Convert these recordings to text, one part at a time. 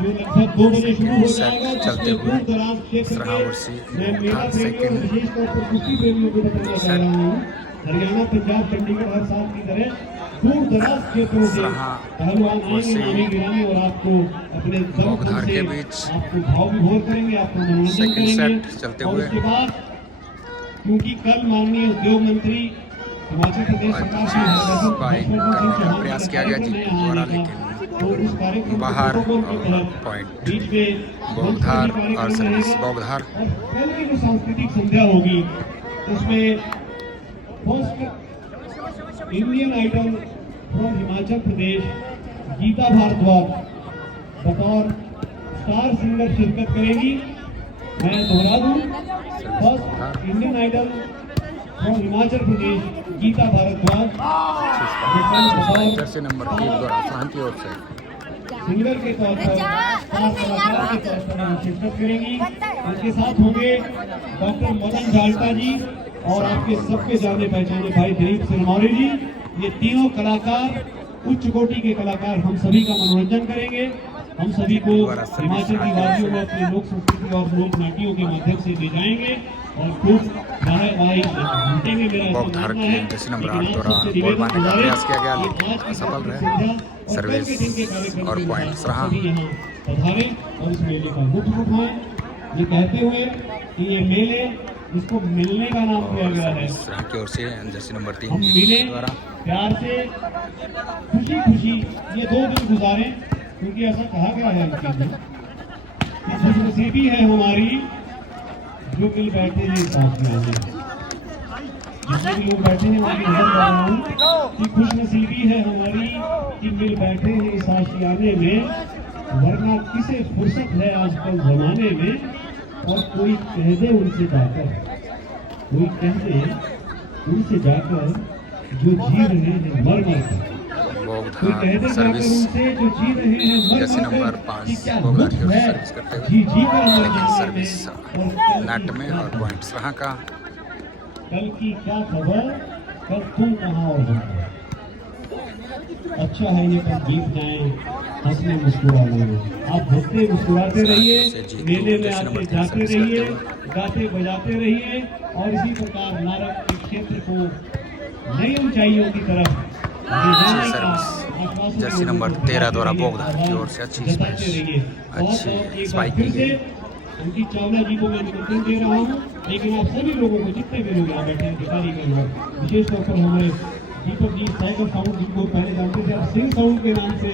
जो लगभग 2 बजे शुरू हो सेट जाएगा, चलते जिसमें हुए दूर दराज क्षेत्र सरहा के उर्सी मैं मेला था प्रेमियों और सेकंड विशेष तौर पर कुश्ती प्रेमियों को बताना चाह रहा हूँ। हरियाणा, पंजाब, चंडीगढ़ हर साल की तरह दूर दराज क्षेत्रों से सरहा पहलवान आएंगे, उर्सी नामी गिरामी, और आपको अपने दम बौगधार से के बीच आपको भाव विभोर करेंगे, आपको मनोरंजन सेकंड करेंगे। सेट चलते और हुए उसके बाद क्योंकि कल माननीय उद्योग मंत्री हिमाचल प्रदेश सरकार की स्पाइक करने का प्रयास किया गया जीतू द्वारा, तो उस कार्यक्रम लेकिन बाहर और पॉइंट बीच में बौगधार और सर्विस बौगधार। और कल की जो सांस्कृतिक संध्या होगी उसमें first Indian idol from Himachal Pradesh Geeta Bhardwaj बतौर स्टार सिंगर शिरकत करेगी। मैं दोहरा दूं, first Indian idol from Himachal Pradesh Geeta Bhardwaj jersey number 3 द्वारा सरहा की ओर से सिंगर के तौर पर स्टार कलाकार के तौर पर शिरकत करेंगी। उनके साथ होंगे डॉक्टर मदन जाल्टा जी और आपके सबके जाने पहचाने भाई दिलीप सिरमौरी जी। ये तीनों कलाकार उच्च कोटि के कलाकार हम सभी का मनोरंजन करेंगे, हम सभी को हिमाचल की वादियों में अपनी लोक संस्कृति और लोक नाट्यों के माध्यम से ले जाएंगे और खूब बौगधार के जर्सी नंबर 8 द्वारा बॉल मारने का प्रयास किया गया, लेकिन असफल रहे। सर्विस और पॉइंट सरहा। पधारे और इस मेले का लुत्फ उठाएं, ये कहते हुए कि ये मेले इसको मिलने का नाम दिया गया है। सरहा की ओर से जर्सी नंबर 3 हम मिले द्वारा प्यार से, खुशी खुशी ये 2 दिन गुजारें, क्योंकि ऐसा कहा गया है उनके लिए कि खुशनसीबी है हमारी जो मिल बैठे हैं साथ में आने। जितने भी लोग बैठे हैं उनकी नजर कर रहा हूँ कि खुशनसीबी है हमारी कि मिल बैठे हैं इस आशियाने में, वरना किसे फुर्सत है आजकल जमाने में। और कोई कह दे उनसे जाकर, कोई कह दे उनसे जाकर जो जी रहे हैं मर मर कर, कोई कह दे जाकर उनसे जो जी रहे हैं मर जर्सी मर नंबर कर 5 कि क्या बौगधार दुख की ओर से है सर्विस करते जी हुए, जी कर मर लेकिन जाने सर्विस में। नेट में और पॉइंट सरहा का। कल की क्या खबर, कल तुम कहाँ और हम। अच्छा है ये कब जीत जाए हंसने मुस्कुराने में। आप हंसते मुस्कुराते रहिए, मेले में आते जाते रहिए, गाते बजाते रहिए और इसी प्रकार नारक के क्षेत्र को नई ऊंचाइयों की तरफ ले जाने का आश्वासन जर्सी नंबर 13 द्वारा बौगधार की ओर से अच्छी स्पाइक की गई। अंकित चावला जी को मैं निमंत्रण दे रहा हूँ, लेकिन आप सभी लोगों को, जितने भी लोग यहाँ बैठे हैं अधिकारी के लोग, विशेष तौर पर हमारे दीपक जी साइकिल साउंड जिनको पहले जानते थे, अब सिंह साउंड के नाम से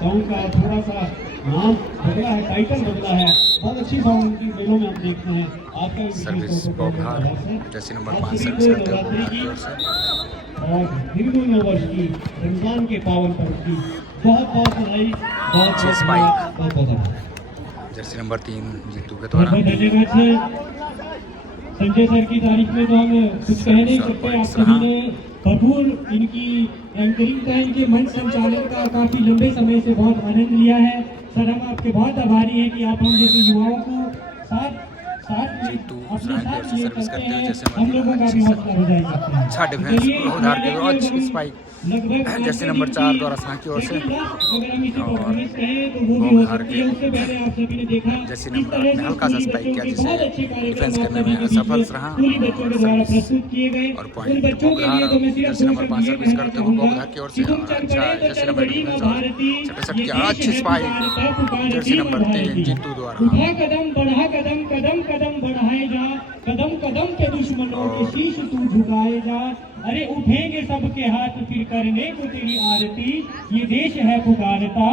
साउंड का थोड़ा सा नाम बदला है, टाइटल बदला है। बहुत अच्छी साउंड की मेलों में हम देखते हैं। आपका सर्विस बौगधार जर्सी नंबर 5 सर्विस करते हुए बौगधार की ओर से और हिंदू नव वर्ष की रमजान के पावन पर्व की बहुत बहुत बधाई, बहुत बहुत बधाई। जर्सी नंबर 3 जीतू के द्वारा। धन्यवाद सर। संजय सर की तारीफ में तो हम कुछ कह नहीं सकते। आप सभी ने भरपूर इनकी एंकरिंग का, इनके मंच संचालन का काफी लंबे समय से बहुत आनंद लिया है। सर हम आपके बहुत आभारी हैं कि आप हम जैसे युवाओं को साथ अपने साथ लिए करते हैं, हम लोगों का भी हौसला हो जाएगा। अच्छा डिफेंस बौगधार की ओर अच्छी स्पाइक जर्सी नंबर 4 द्वारा सरहा की ओर से और बौगधार के जर्सी नंबर ने हल्का सा स्पाइक किया, जिसे डिफेंस करने में असफल रहा और पॉइंट बौगधार जर्सी नंबर 5 सर्विस करते हुए बौगधार की ओर से। और अच्छा जर्सी नंबर डिफेंस और 67 की अच्छी स्पाइक जर्सी नंबर 3 जीतू द्वारा। कदम बढ़ा, कदम कदम कदम बढ़ाए जा, कदम कदम के दुश्मनों के शीश तू झुकाए जा। अरे उठेंगे सबके हाथ फिर करने को तेरी आरती, ये देश है पुकारता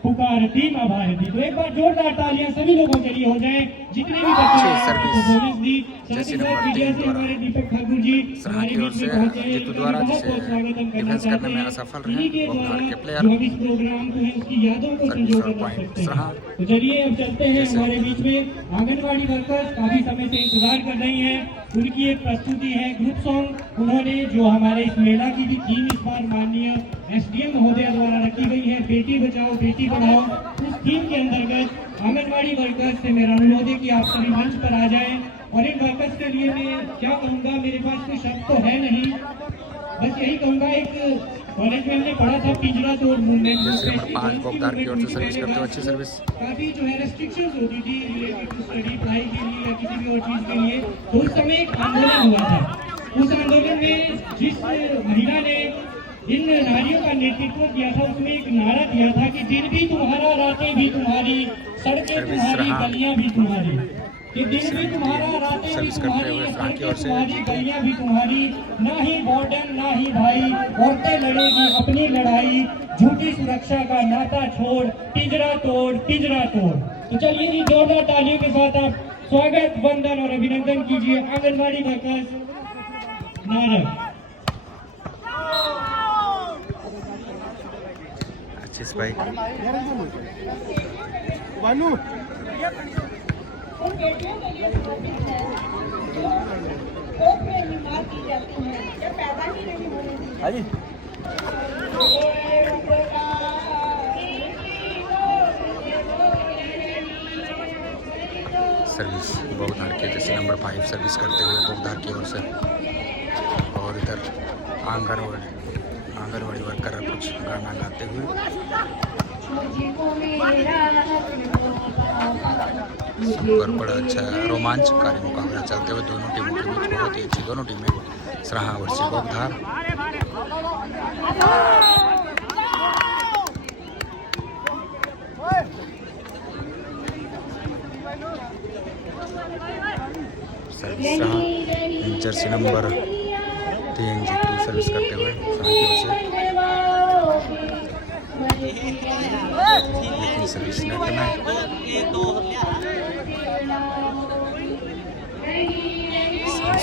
पुकारती माँ भारती। तो एक बार जोरदार तालियां सभी लोगों के लिए हो जाए, जितने भी बच्चे परफॉर्मेंस दी। जर्सी नंबर 3 द्वारा दीपक ठाकुर जी सरहा की ओर से जीतू द्वारा, जिसे डिफेंस करने में असफल रहे बौगधार के प्लेयर। इस प्रोग्राम को है उसकी यादों को सर्विस और पॉइंट सरहा। तो चलिए अब चलते हैं हमारे बीच में आंगनबाड़ी वर्कर्स काफी समय से इंतजार कर रही हैं। उनकी एक प्रस्तुति है ग्रुप सॉन्ग। उन्होंने जो हमारे इस मेला की भी थीम इस बार माननीय SDM महोदय द्वारा रखी गई है, बेटी बचाओ बेटी पढ़ाओ, उस थीम के अंतर्गत आंगनबाड़ी वर्कर्स से मेरा अनुरोध है कि आप सभी मंच पर आ जाएं। और इन वर्कर्स के लिए मैं क्या कहूँगा, मेरे पास कोई शब्द तो है नहीं, बस यही कहूँगा, एक कॉलेज में हमने पढ़ा था पिंजरा तोड़ मूवमेंट, जैसे नंबर 5 बोगदार की ओर से सर्विस करते हुए अच्छी सर्विस। काफी जो है रेस्ट्रिक्शंस होती थी रिलेटेड टू स्टडी, पढ़ाई के लिए या किसी भी और चीज के लिए। तो उस समय एक आंदोलन हुआ था। उस आंदोलन में जिस महिला ने इन नारियों का नेतृत्व किया था, उसमें एक नारा दिया था कि दिन भी तुम्हारा, रातें भी तुम्हारी, सड़कें तुम्हारी, गलियां भी तुम्हारी। कि दिन भी तुम्हारा, रातें भी तुम्हारी, सड़कें तुम्हारी, गलियां भी तुम्हारी। ना ही वार्डन ना ही भाई, औरतें लड़ेगी अपनी लड़ाई। झूठी सुरक्षा का नाता छोड़, पिंजरा तोड़, पिंजरा तोड़। तो चलिए जी, जोरदार तालियों के साथ आप स्वागत, वंदन और अभिनंदन कीजिए आंगनबाड़ी वर्कर्स नारक। अच्छी स्पाइक। सर्विस बोगदार के जैसे नंबर 5 सर्विस करते हुए बोगदार की ओर से। और इधर आंगनवाड़ी वर्कर कुछ गाना गाते हुए। सुपर बड़ा अच्छा रोमांचकारी मुकाबला चलते हुए दोनों टीमों के बीच, बहुत ही अच्छी दोनों टीमें सराहा वर्षी बोगधार। सर्विस रहा जर्सी नंबर 3 जीतू सर्विस करते हुए सराहा की ओर से, लेकिन सर्विस न करना है।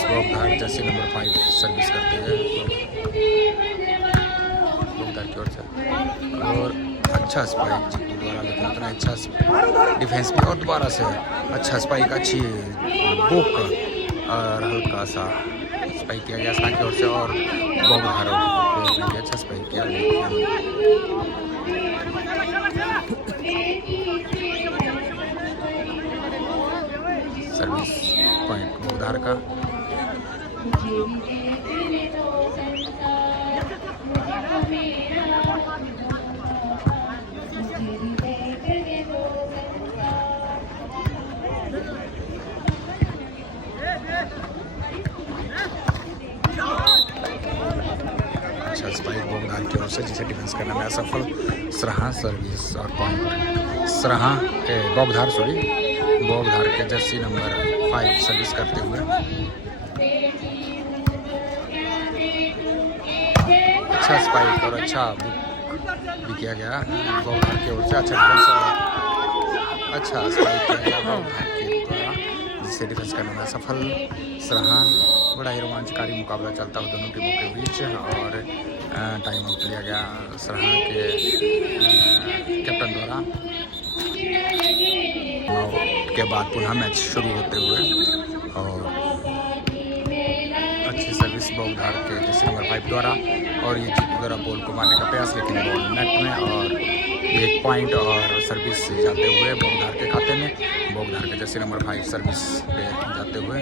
बोगदार जर्सी नंबर 5 सर्विस करते हुए बोगदार की ओर से। और अच्छा स्पाइक जीतू द्वारा, लेकिन उतना अच्छा डिफेंस भी, और दोबारा से अच्छा स्पाइक, अच्छी बुक और हल्का सा स्पाइक किया गया सराहा की ओर से। और बोगदार ने अच्छा स्पाइक किया, लेकिन सर्विस पॉइंट बोगदार का। अच्छा स्पाइक बोगदार की ओर से, जिसे डिफेंस करने में असफल सराहा। सर्विस और पॉइंट सराहा बोगदार बोगदार के जर्सी नंबर 5 सर्विस करते हुए। अच्छा स्पाइक और अच्छा बुक भी किया गया बोगदार की ओर से। अच्छा डिफेंस, अच्छा स्पाइक किया गया बोगदार के द्वारा, जिसे डिफेंस करने में सफल सराहा। बड़ा ही रोमांचकारी मुकाबला चलता हुआ दोनों टीमों के बीच। और टाइम आउट लिया गया सराहा के कैप्टन द्वारा। के बाद पुनः मैच शुरू होते हुए। और अच्छी सर्विस बोगदार के जैसे नंबर 5 द्वारा, और ये जीतू द्वारा बॉल को मारने का प्रयास, लेकिन बॉल नेट में। और एक पॉइंट और सर्विस जाते हुए बोगदार के खाते में। बोगदार के जैसे नंबर 5 सर्विस पे जाते हुए।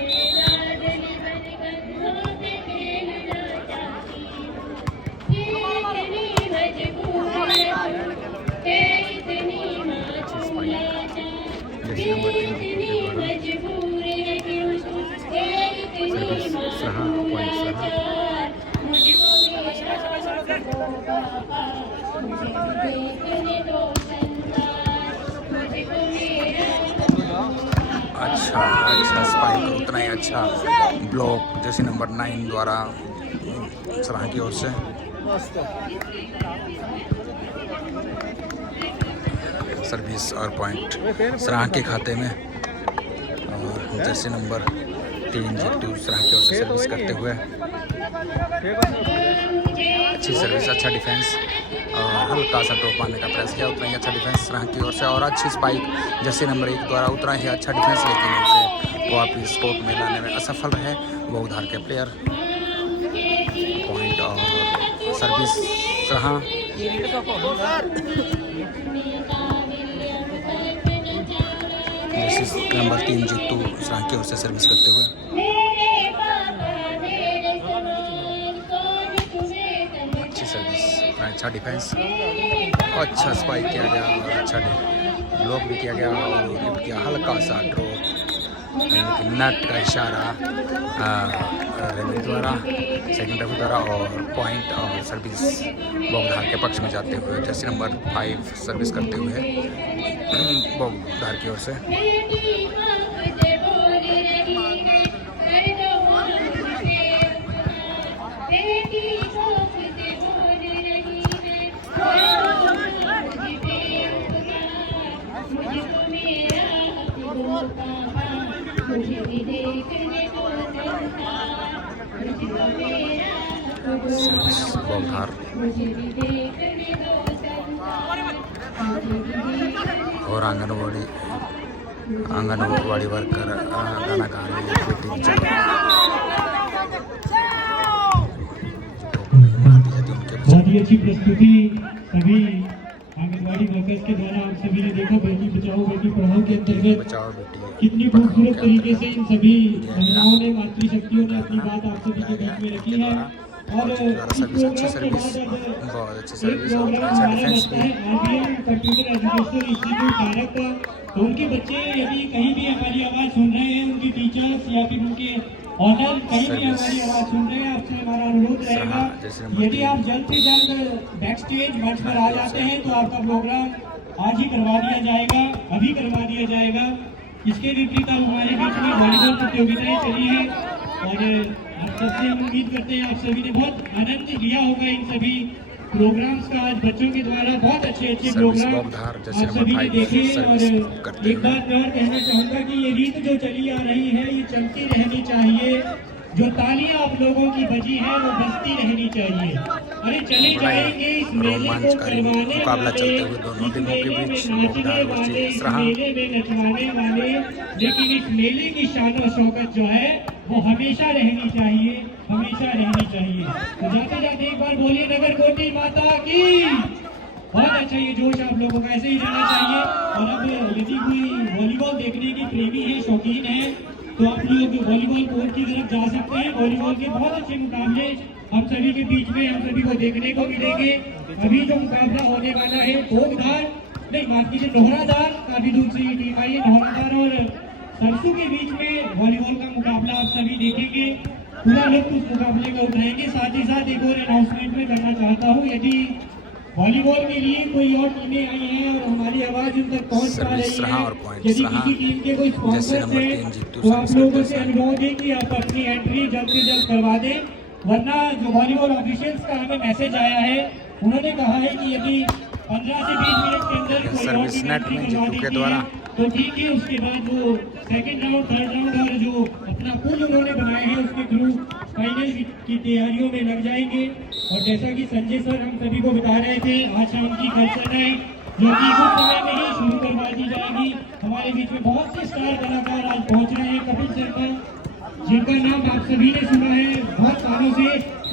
जैसे नंबर 3 सर्विस सराहा पॉइंट सराहा। अच्छा स्पाइक, उतना ही अच्छा ब्लॉक जैसे नंबर 9 द्वारा सराहा की ओर से। सर्विस और पॉइंट सराहा के खाते में। और जर्सी नंबर 3 जीतू सराहा की ओर से सर्विस करते हुए। अच्छी सर्विस, अच्छा डिफेंस, हल्का सा टॉप मारने का प्रयास किया, उतना ही अच्छा डिफेंस सराहा की ओर से। और अच्छी स्पाइक जर्सी नंबर 1 द्वारा, उतना ही अच्छा डिफेंस, लेकिन उसे वापिस कोर्ट में लाने में असफल रहे बोगदार के प्लेयर। पॉइंट और सर्विस सराहा। नंबर 3 जीतू सराहा की ओर से सर्विस करते हुए। अच्छा डिफेंस, अच्छा स्पाइक किया गया और अच्छा ब्लॉक भी किया गया और लिफ्ट किया, हल्का सा ड्रॉप, लेकिन नेट का इशारा रेलवे द्वारा, सेकंड रेफरी द्वारा और पॉइंट और सर्विस बॉगधार के पक्ष में जाते हुए जर्सी नंबर 5 सर्विस करते हुए बॉगधार की ओर से। बॉगधार और आंगनवाड़ी वर्कर गाना गा रही है, बहुत ही अच्छी प्रस्तुति सभी आंगनवाड़ी वर्कर्स के द्वारा आप सभी ने देखा। बेटी बचाओ बेटी पढ़ाओ के अंतर्गत कितनी खूबसूरत तरीके से इन सभी महिलाओं ने, मातृशक्तियों ने अपनी बात आप सभी के बीच में रखी है। और सर्विस, अच्छी सर्विस, बहुत अच्छी सर्विस और अच्छा डिफेंस भी। RBM computer education institute director, तो उनके बच्चे यदि कहीं भी हमारी आवाज़ सुन रहे हैं, उनकी टीचर्स या फिर उनके ऑनर कहीं भी हमारी आवाज़ सुन रहे हैं, आपसे हमारा अनुरोध रहेगा यदि आप जल्द से जल्द बैक स्टेज मंच पर आ जाते हैं तो आपका प्रोग्राम आज ही करवा दिया जाएगा, अभी करवा दिया जाएगा। इसके विपरीत अब हमारे बीच में वॉलीबॉल प्रतियोगिताएं चली है और आप सबसे हम उम्मीद करते हैं आप सभी ने बहुत आनंद लिया होगा इन सभी प्रोग्राम्स का। आज बच्चों के द्वारा बहुत अच्छे प्रोग्राम आप सभी ने देखे। और एक बात मैं और कहना चाहूँगा कि ये रीत जो चली आ रही है ये चलती रहनी चाहिए। जो तालियां आप लोगों की बजी है वो बजती रहनी चाहिए। अरे चले जाएंगे इस मेले को करवाने वाले, इस मेले में नाचने वाले, इस मेले में नचवाने वाले, लेकिन इस मेले की शान और शौकत जो है वो हमेशा रहनी चाहिए, हमेशा रहनी चाहिए। तो जाते जाते एक बार बोलिए नगर कोटी माता की। बहुत अच्छा ये जोश आप लोगों का ऐसे ही रहना चाहिए। और अब यदि कोई वॉलीबॉल देखने की प्रेमी है, शौकीन है, तो आप लोग वॉलीबॉल कोर्ट की तरफ जा सकते हैं। वॉलीबॉल के बहुत अच्छे मुकाबले हम सभी के बीच में हम सभी को देखने को मिलेंगे। अभी जो मुकाबला होने वाला है बॉगधार, नहीं माफ कीजिए नोहराधार, काफी दूर से ये टीम आई है, नोहराधार और सरसू के बीच में वॉलीबॉल का मुकाबला आप सभी देखेंगे। पूरा लुत्फ उस मुकाबले का उठाएंगे। साथ ही साथ एक और अनाउंसमेंट में करना चाहता हूँ, यदि वॉलीबॉल के लिए कोई और टीमें आई हैं और हमारी आवाज उन तक पहुंच पा रही है, यदि किसी टीम के कोई स्पॉन्सर्स हैं तो आप लोगों से अनुरोध है कि आप अपनी एंट्री जल्द से जल्द करवा दें। वरना जो वॉलीबॉल ऑफिशियल्स का हमें मैसेज आया है, उन्होंने कहा है कि यदि 15 से 20 मिनट के अंदर कोई और टीम एंट्री करवा देती है तो ठीक है, उसके बाद वो सेकंड राउंड, थर्ड राउंड और जो अपना पूल उन्होंने बनाए हैं उसके थ्रू फाइनल की तैयारियों में लग जाएंगे। और जैसा कि संजय सर हम सभी को बता रहे थे, आज शाम की कल्चर नाइट जो कि कुछ समय में ही शुरू करवा दी जाएगी। हमारे बीच में बहुत से स्टार कलाकार आज पहुंच रहे हैं। कपिल शर्मा जिनका नाम आप सभी ने सुना है, बहुत सालों से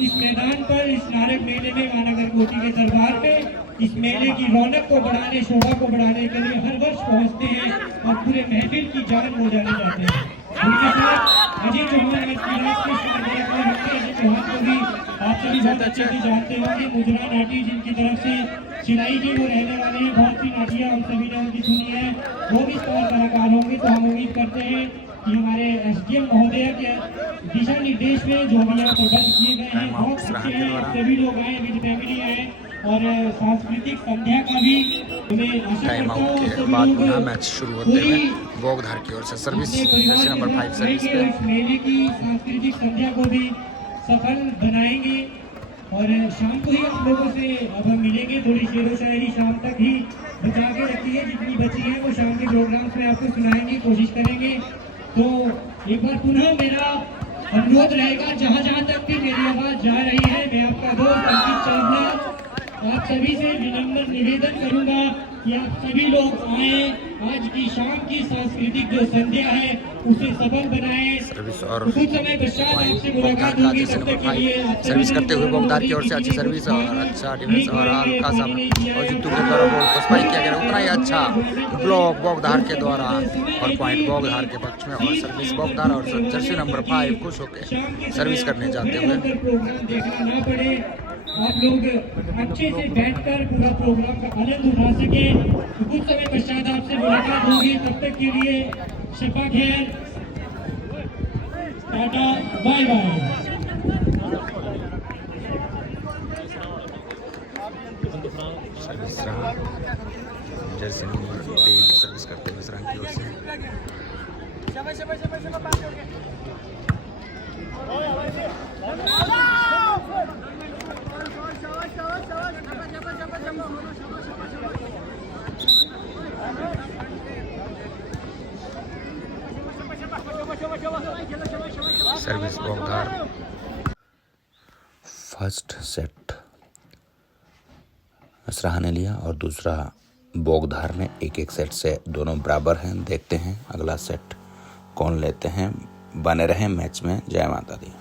इस मैदान पर, इस नारक मेले में, महानगर कोटी के दरबार में इस मेले की रौनक को बढ़ाने, शोभा को बढ़ाने के लिए हर वर्ष पहुंचते हैं और पूरे महफिल की जान हो जाने जाते हैं। उनके साथ अजय चौहान अजय चौहान को भी आप सभी बहुत अच्छे से जानते होंगे। मुजरा नाटी जिनकी तरफ से चिराई जी वो रहने वाले हैं, बहुत सी नाटियाँ हम सभी ने उनकी सुनी है, वो भी स्टार कलाकार होंगे। तो हम उम्मीद करते हैं कि हमारे SDM महोदय के दिशा निर्देश में जो भी यहाँ प्रबंध किए गए हैं बहुत अच्छे हैं। सभी लोग आए, विद फैमिली आए और सांस्कृतिक संध्या का भी हमें आशा टाइम करता आउट हूँ के बाद पुनः मैच शुरू होते हुए बॉगधार की ओर से सर्विस, जर्सी नंबर 5 सर्विस पे। इस मेले की सांस्कृतिक संध्या को भी सफल बनाएंगे और शाम को ही आप लोगों से अब हम मिलेंगे। थोड़ी शेरो शायरी शाम तक ही बचा के रखी है, जितनी बची है वो शाम के प्रोग्राम्स में आपको सुनाएंगे, कोशिश करेंगे। तो एक बार पुनः मेरा अनुरोध रहेगा, जहाँ जहाँ तक भी मेरी आवाज़ जा रही है, मैं आपका दोस्त अंकित चावला आप सभी से विनम्र निवेदन करूंगा कि आप सभी लोग आए, आज की शाम की सांस्कृतिक जो संध्या है उसे सफल बनाएं। सर्विस और कुछ समय पश्चात आपसे मुलाकात होगी, तब तक के लिए सर्विस करते हुए बॉगधार की ओर से अच्छी सर्विस और अच्छा डिफेंस और हल्का सा और जित्तू के द्वारा बॉल को स्पाइक किया गया, उतना ही अच्छा ब्लॉक बॉगधार के द्वारा और पॉइंट बॉगधार के पक्ष में। और सर्विस बॉगधार और जर्सी नंबर 5 खुश होकर सर्विस करने जाते हुए। प्रोग्राम देखना ना पड़े आप लोग अच्छे से बैठकर पूरा प्रोग्राम का आनंद उठा सके। तो कुछ समय पश्चात आपसे मुलाकात होगी, तब तक के लिए शपा खैर, टाटा, बाय बाय। सर्विस रहा जर्सी नंबर 3 सर्विस करते हुए सरांग की ओर से। सर्विस बॉक्धार। फर्स्ट सेट असराहा ने लिया और दूसरा बोगधार ने। एक सेट से दोनों बराबर हैं। देखते हैं अगला सेट कौन लेते हैं। बने रहें मैच में। जय माता दी।